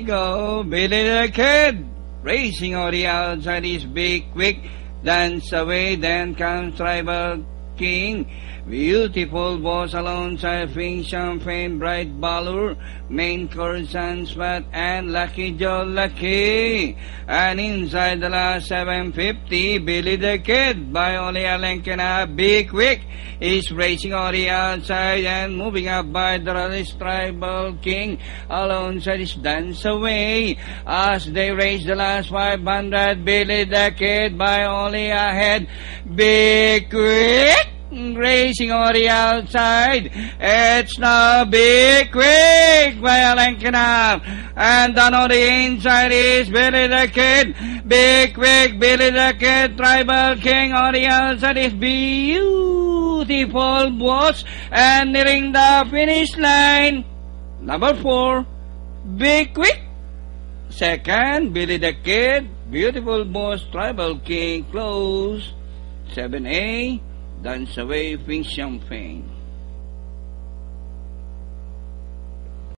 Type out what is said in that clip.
Go, Billy the Kid, racing on the outside is big, quick, dance away, then comes Tribal King. Beautiful boss alongside Fing Champagne, Bright Balor, Main Course Sunspot, and Lucky Joe Lucky. And inside the last 750, Billy the Kid by Ole Alenkana, Big Quick, is racing on the outside and moving up by the release Tribal King alongside his Dance Away. As they race the last 500, Billy the Kid by Ole ahead, Big Quick racing on the outside. It's now Big Quick by Alenkana. And down on the inside is Billy the Kid. Big Quick, Billy the Kid, Tribal King on the outside is Beautiful Boss. And nearing the finish line, number 4, Big Quick. Second, Billy the Kid, Beautiful Boss, Tribal King, close. 7A, Dance Away, Pink Champagne.